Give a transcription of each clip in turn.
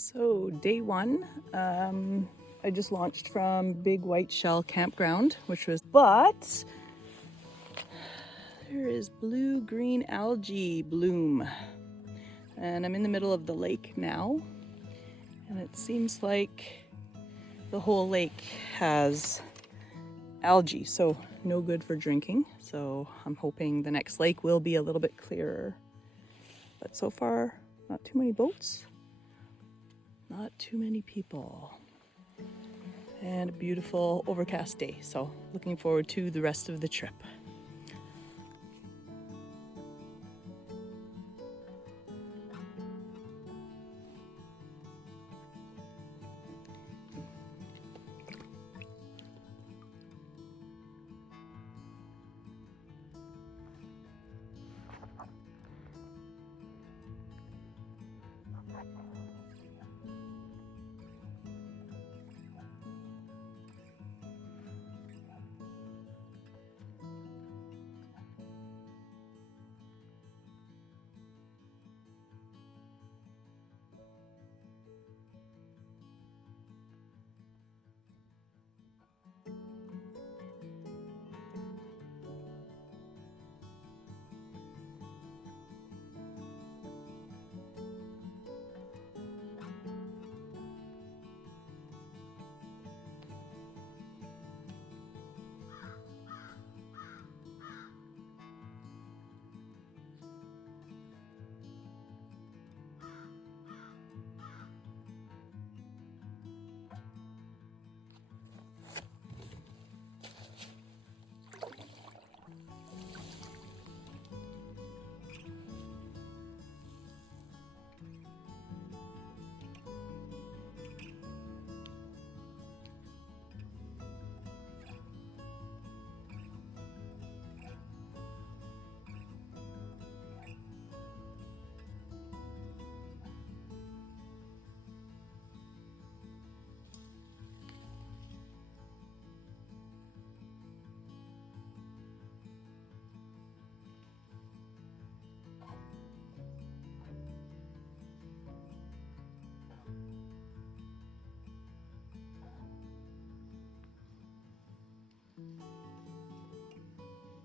So day one, I just launched from Big White Shell Campground, but there is blue-green algae bloom. And I'm in the middle of the lake now. And it seems like the whole lake has algae, so no good for drinking. So I'm hoping the next lake will be a little bit clearer. But so far, not too many boats. Not too many people. And a beautiful overcast day, so looking forward to the rest of the trip.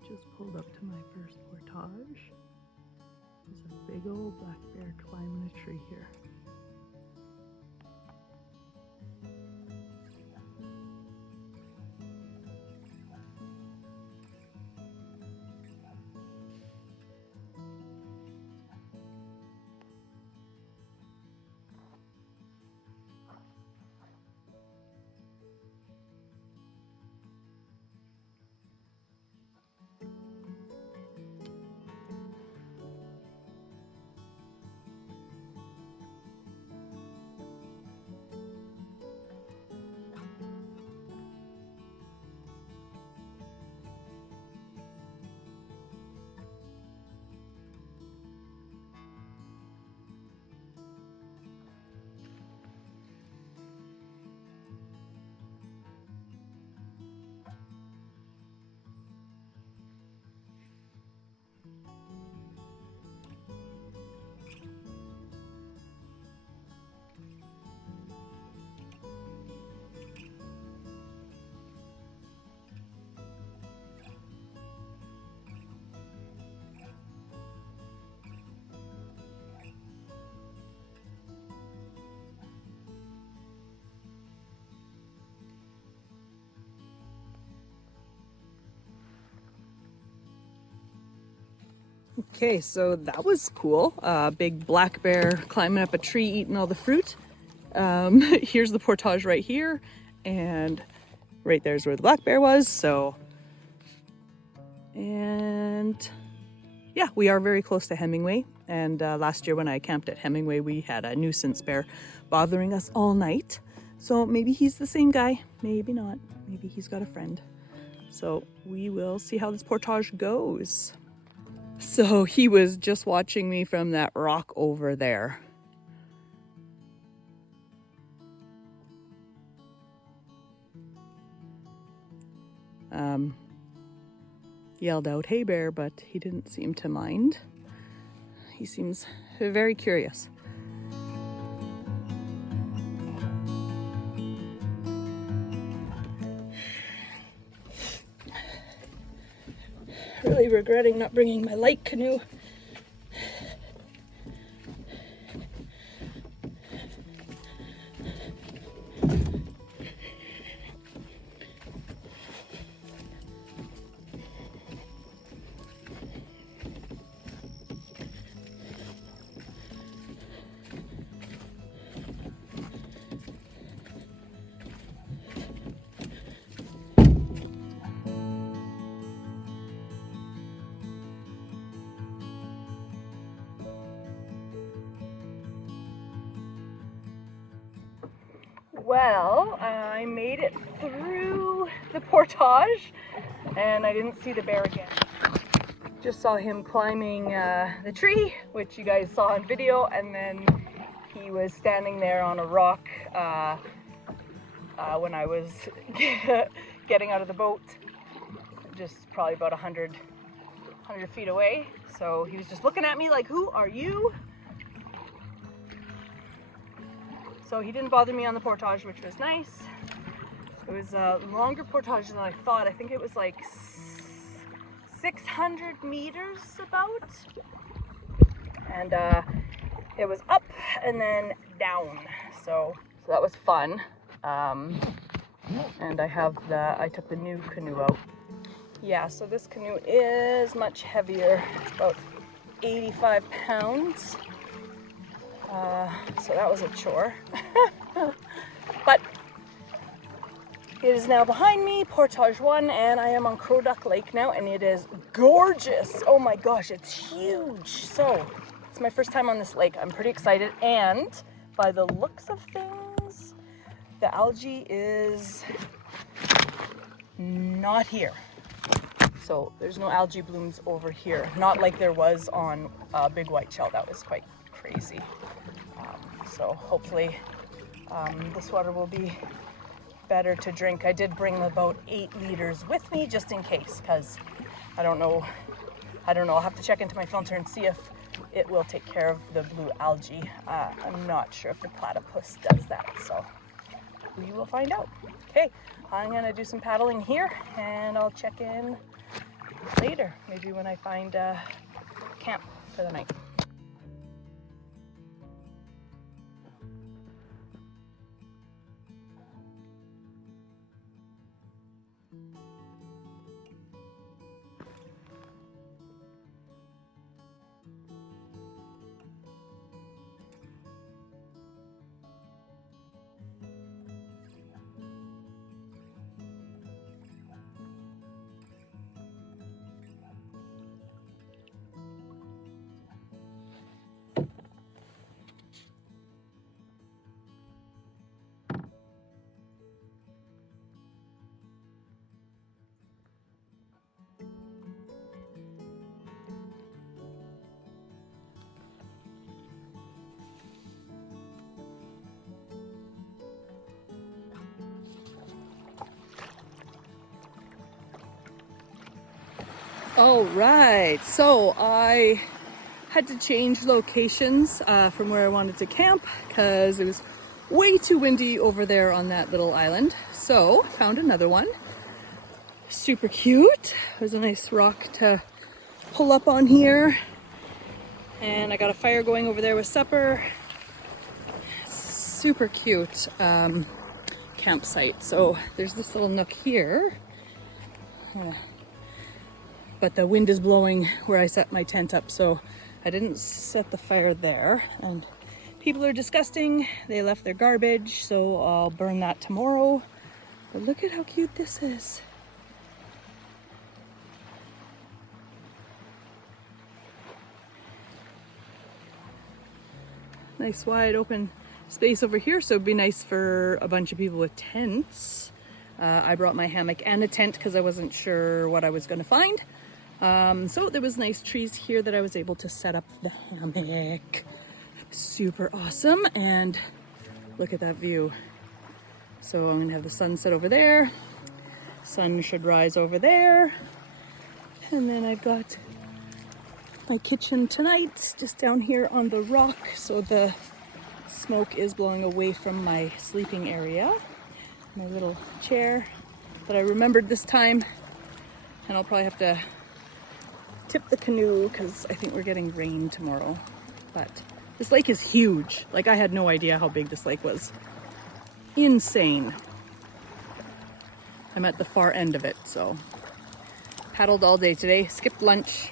Just pulled up to my first portage. There's a big old black bear climbing a tree here. Okay, so that was cool. Big black bear climbing up a tree, eating all the fruit. Here's the portage right here, and right there's where the black bear was. And yeah, we are very close to Hemingway. And last year when I camped at Hemingway, we had a nuisance bear bothering us all night. So maybe he's the same guy, maybe not. Maybe he's got a friend. So we will see how this portage goes. So he was just watching me from that rock over there. Yelled out, "Hey bear," but he didn't seem to mind. He seems very curious. really regretting not bringing my light canoe. Well, I made it through the portage and I didn't see the bear again. Just saw him climbing the tree, which you guys saw in video, and then he was standing there on a rock when I was getting out of the boat, just probably about 100 feet away. So he was just looking at me like, "Who are you?" So he didn't bother me on the portage, which was nice. It was a longer portage than I thought. I think it was like 600 meters about. And it was up and then down. So that was fun. And I took the new canoe out. Yeah, so this canoe is much heavier. It's about 85 pounds. So that was a chore. But it is now behind me, Portage 1, and I am on Crowduck Lake now, and it is gorgeous. Oh my gosh, it's huge. So it's my first time on this lake. I'm pretty excited, and by the looks of things, the algae is not here. So there's no algae blooms over here. Not like there was on Big White Shell. That was quite crazy. So hopefully this water will be better to drink. I did bring about 8 liters with me just in case, because I don't know. I'll have to check into my filter and see if it will take care of the blue algae. I'm not sure if the platypus does that, so we will find out. Okay, I'm gonna do some paddling here and I'll check in later, maybe when I find a camp for the night. All right, so I had to change locations from where I wanted to camp because it was way too windy over there on that little island. So found another one. Super cute. There's a nice rock to pull up on here. And I got a fire going over there with supper. Super cute campsite. So there's this little nook here. But the wind is blowing where I set my tent up, so I didn't set the fire there. And people are disgusting. They left their garbage, so I'll burn that tomorrow. But look at how cute this is. Nice wide open space over here, so it'd be nice for a bunch of people with tents. I brought my hammock and a tent because I wasn't sure what I was going to find. So there was nice trees here that I was able to set up the hammock. Super awesome, and look at that view. So I'm gonna have the sunset over there. Sun should rise over there. And then I've got my kitchen tonight just down here on the rock, so the smoke is blowing away from my sleeping area. My little chair that I remembered this time, and I'll probably have to tip the canoe because I think we're getting rain tomorrow. But this lake is huge. Like, I had no idea how big this lake was. Insane. I'm at the far end of it, so paddled all day today, skipped lunch.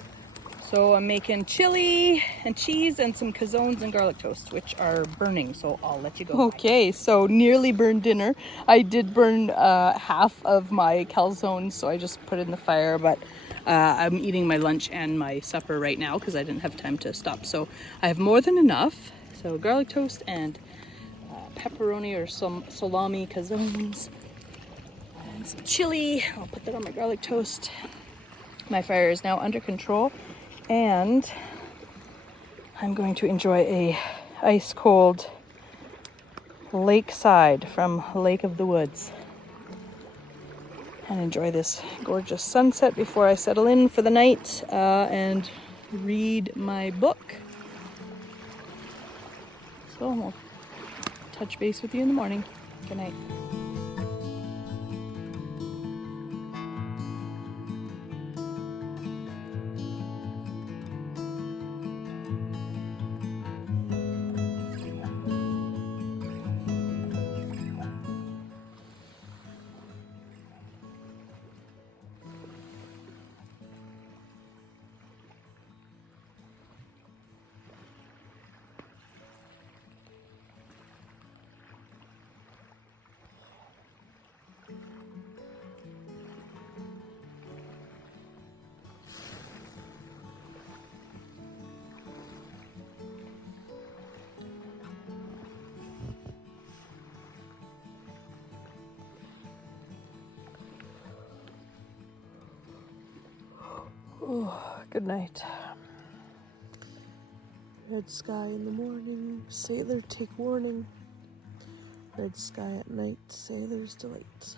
So I'm making chili and cheese and some calzones and garlic toast, which are burning, so I'll let you go. Okay, so nearly burned dinner. I did burn half of my calzones, so I just put it in the fire, but I'm eating my lunch and my supper right now because I didn't have time to stop. So I have more than enough. So garlic toast and pepperoni or some salami calzones and some chili. I'll put that on my garlic toast. My fire is now under control. And I'm going to enjoy a ice cold lakeside from Lake of the Woods and enjoy this gorgeous sunset before I settle in for the night and read my book. So I'll touch base with you in the morning. Good night. Oh, good night. Red sky in the morning, sailor take warning. Red sky at night, sailor's delight.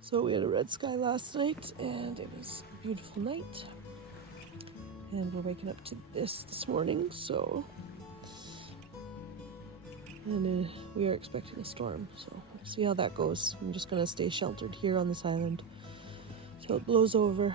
So we had a red sky last night and it was a beautiful night. And we're waking up to this morning, so. And we are expecting a storm, so we'll see how that goes. I'm just gonna stay sheltered here on this island till it blows over.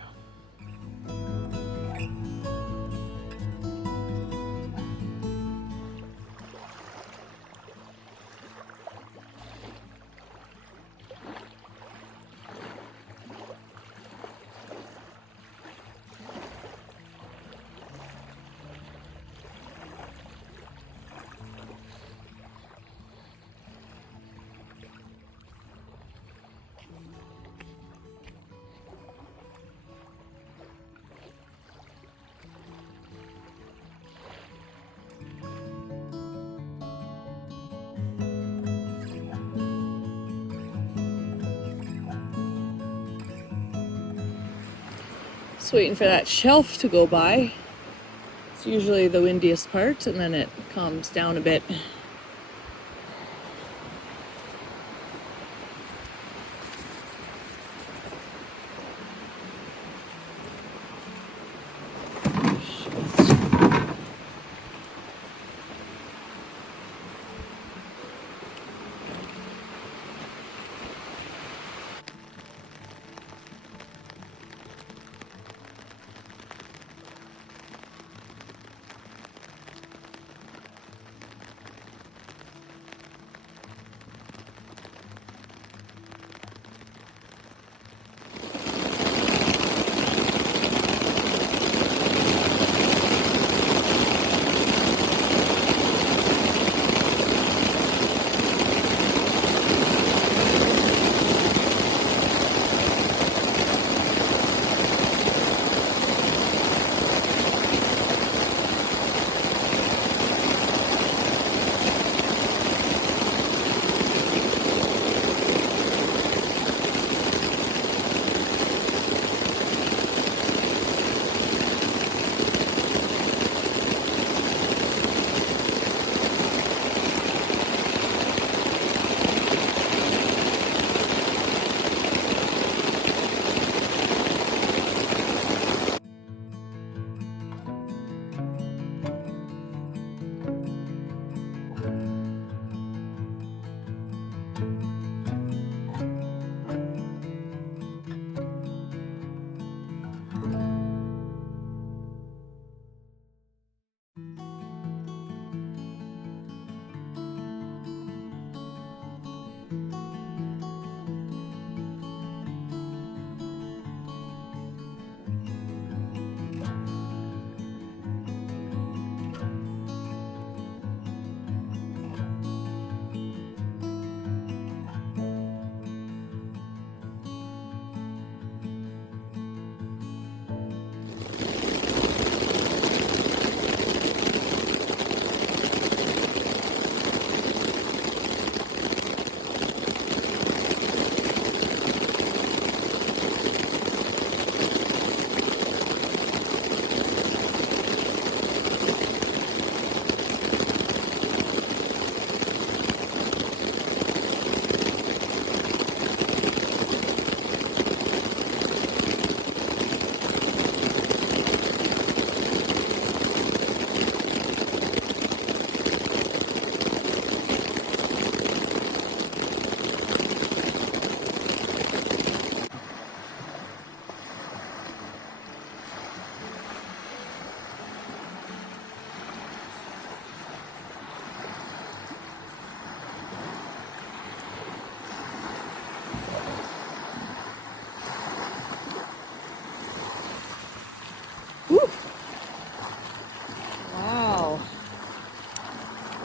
Just waiting for that shelf to go by. It's usually the windiest part, and then it calms down a bit.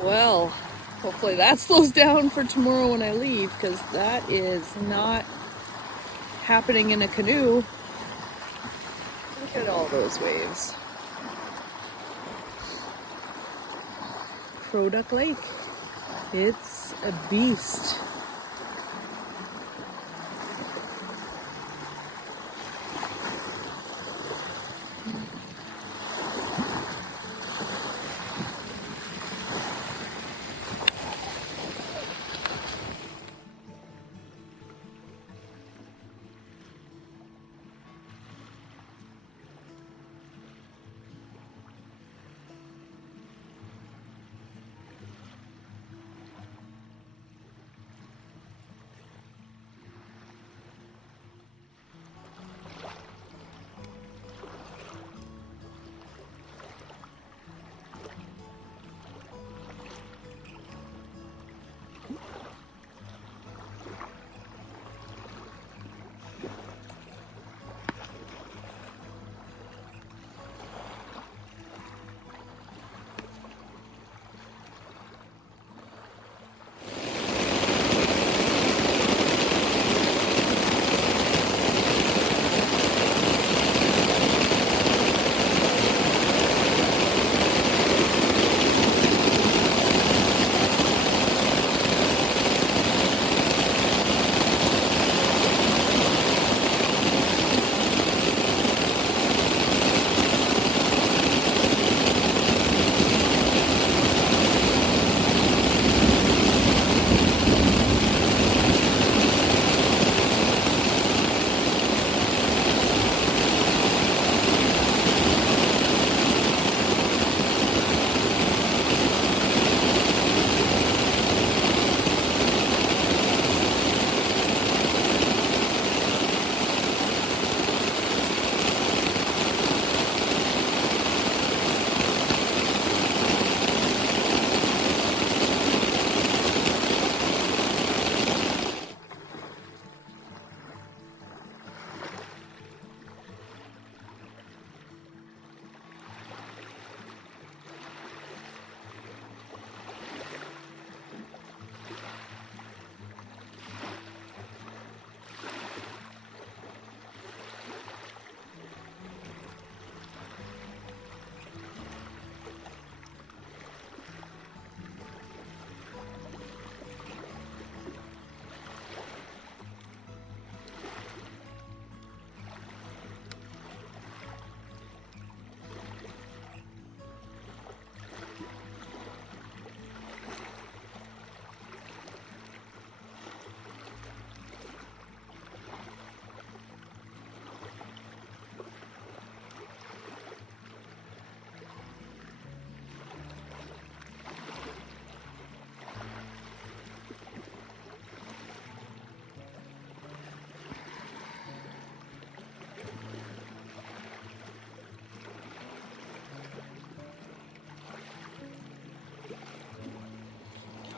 Well, hopefully that slows down for tomorrow when I leave, because that is not happening in a canoe. Look at all those waves. Crowduck Lake. It's a beast.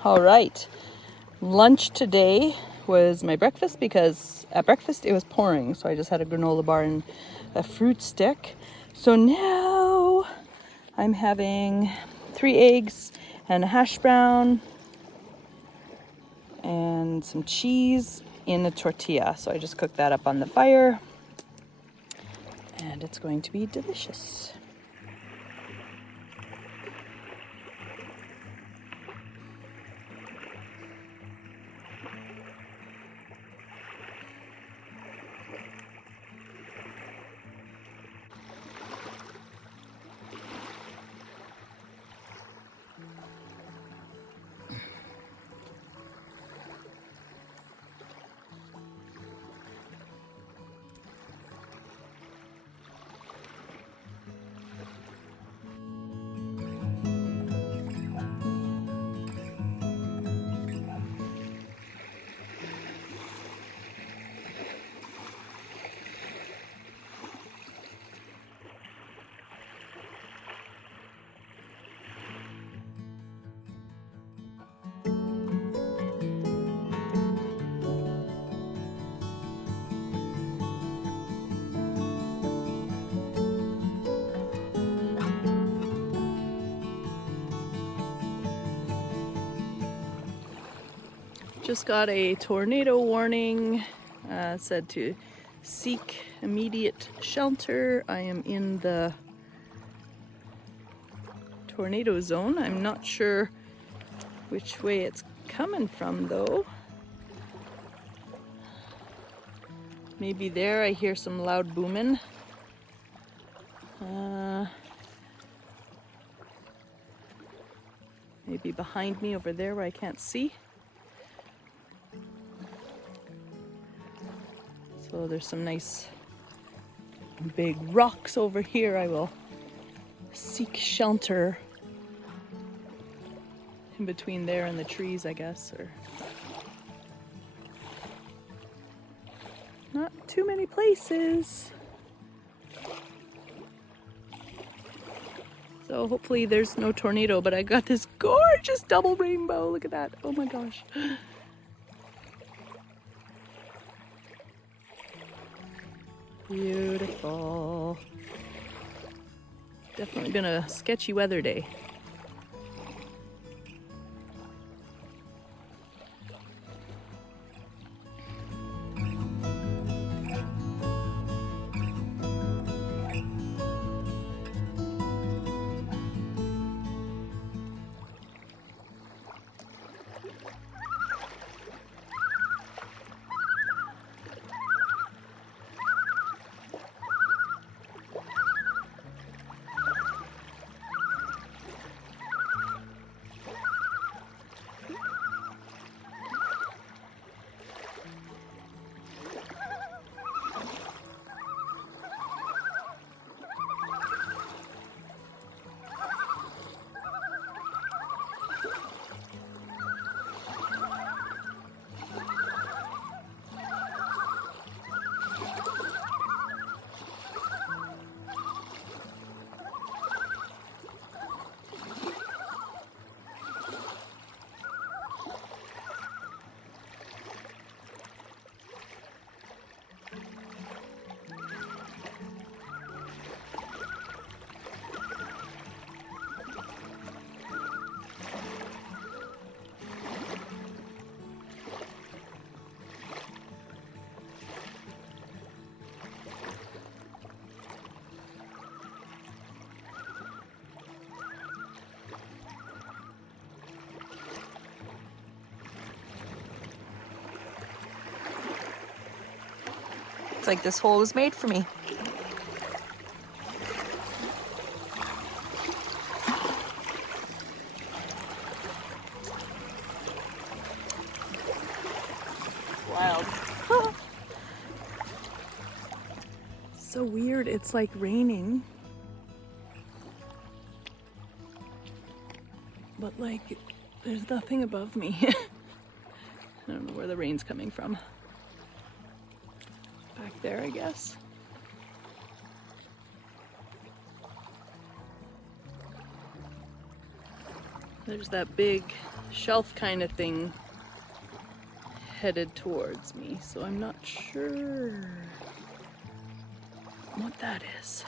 All right. Lunch today was my breakfast, because at breakfast it was pouring, so I just had a granola bar and a fruit stick. So now I'm having 3 eggs and a hash brown and some cheese in a tortilla. So I just cooked that up on the fire, and it's going to be delicious. Just got a tornado warning. Said to seek immediate shelter. I am in the tornado zone. I'm not sure which way it's coming from though. Maybe there I hear some loud booming. Maybe behind me over there where I can't see. So there's some nice big rocks over here. I will seek shelter in between there and the trees, I guess, or not too many places. So hopefully there's no tornado, but I got this gorgeous double rainbow. Look at that. Oh my gosh. Beautiful. Definitely been a sketchy weather day. It's like this hole was made for me. Wild. So weird, it's like raining. But like, there's nothing above me. I don't know where the rain's coming from. Back there, I guess. There's that big shelf kind of thing headed towards me, so I'm not sure what that is.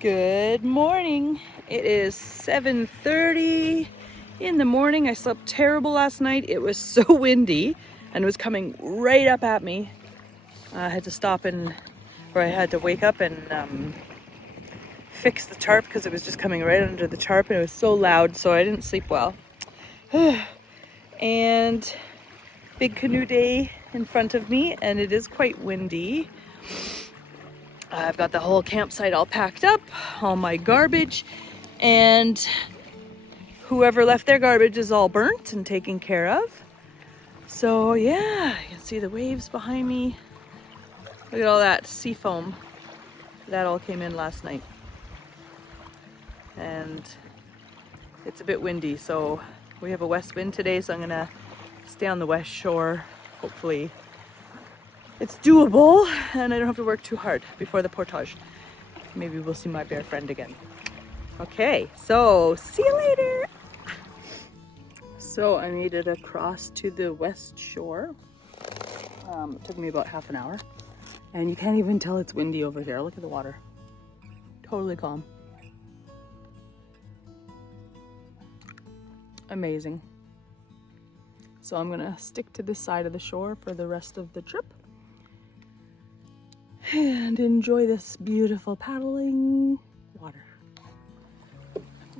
Good morning. It is 7:30 in the morning. I slept terrible last night. It was so windy and it was coming right up at me. I had to stop I had to wake up and fix the tarp because it was just coming right under the tarp and it was so loud, so I didn't sleep well. And big canoe day in front of me, and it is quite windy. I've got the whole campsite all packed up, all my garbage, and whoever left their garbage is all burnt and taken care of. So yeah, you can see the waves behind me. Look at all that sea foam. That all came in last night. And it's a bit windy, so we have a west wind today, so I'm gonna stay on the west shore. Hopefully it's doable and I don't have to work too hard before the portage. Maybe we'll see my bear friend again. Okay, so see you later. So I made it across to the west shore. It took me about half an hour. And you can't even tell it's windy over here. Look at the water. Totally calm. Amazing. So I'm gonna stick to this side of the shore for the rest of the trip and enjoy this beautiful paddling water.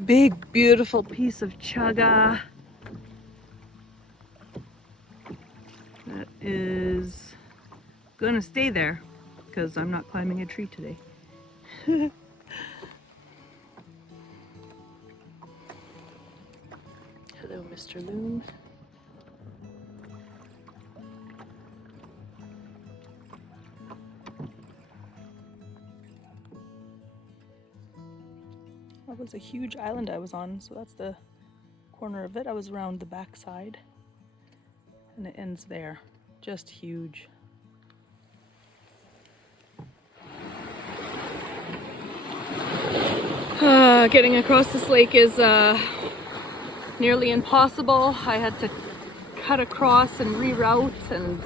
Big, beautiful piece of chaga. That is gonna stay there because I'm not climbing a tree today. Hello, Mr. Loon. That was a huge island I was on, so that's the corner of it. I was around the back side, and it ends there. Just huge. Getting across this lake is nearly impossible. I had to cut across and reroute, and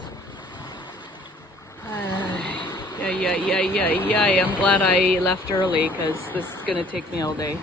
I'm glad I left early because this is gonna take me all day.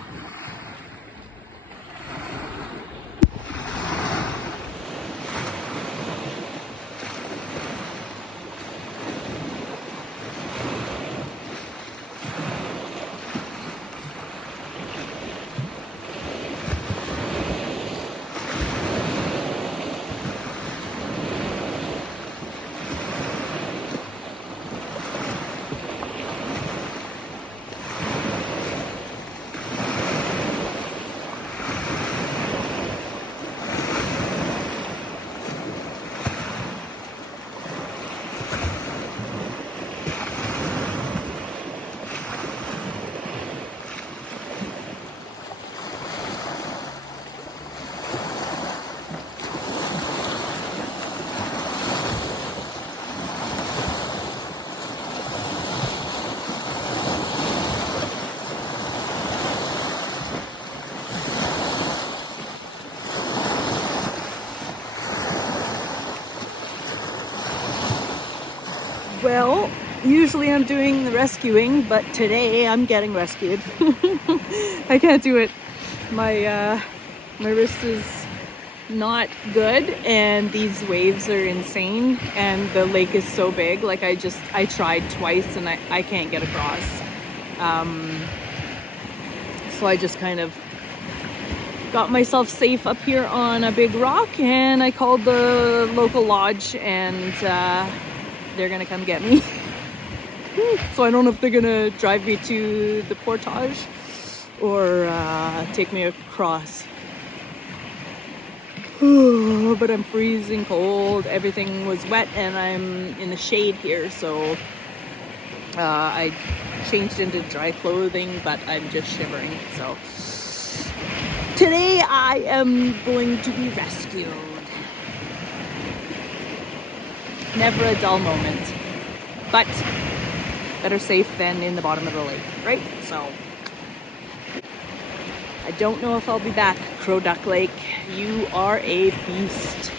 Well, usually I'm doing the rescuing, but today I'm getting rescued. I can't do it. My wrist is not good, and these waves are insane, and the lake is so big. Like I tried twice and I can't get across. So I just kind of got myself safe up here on a big rock, and I called the local lodge, and they're gonna come get me. So I don't know if they're gonna drive me to the portage or take me across. But I'm freezing cold. Everything was wet and I'm in the shade here, so I changed into dry clothing, but I'm just shivering. So today I am going to be rescued. Never a dull moment, but better safe than in the bottom of the lake, right? So I don't know if I'll be back. Crowduck Lake, you are a beast.